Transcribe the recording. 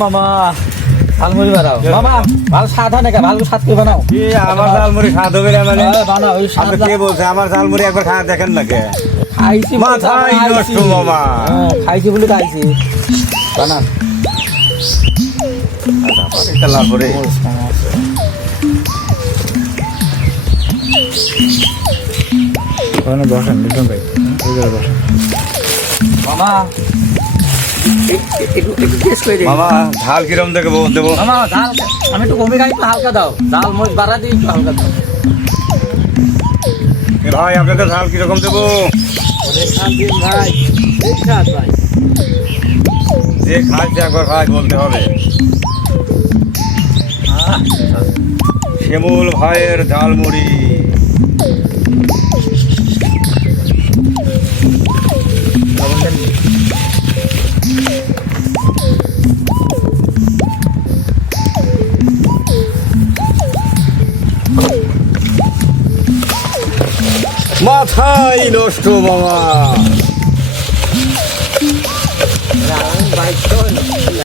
মামা ঝালমুড়ি বানাও মামা ভালো স্বাদ হয় নাকি ভালো স্বাদ করে বানাও কি আমার ঝালমুড়ি স্বাদ হবে না মানে বানাও ওই আপনি কে বলছে আমার ঝালমুড়ি একবার খাওয়া দেখেন না কে খাইছি মাথায় নষ্ট মামা খাইছি বলে খাইছি বানা তারপরে ওখানে বসেন লিটন ভাই ওই জায়গায় বসেন মামা একটু টেস্ট করে দিই মামা ঝাল কিরম দেবো মামা ঝাল আমি একটু কমে খাই একটু হালকা দাও ঝাল মরিচ বাড়া দিই একটু হালকা দাও ভাই আপনাদের ঝাল কিরকম দেবো ভাই ভাই যে খাচ্ছে একবার ভাই বলতে হবে শ্যামল ভাইয়ের ঝালমুড়ি মাথায় নষ্ট মামা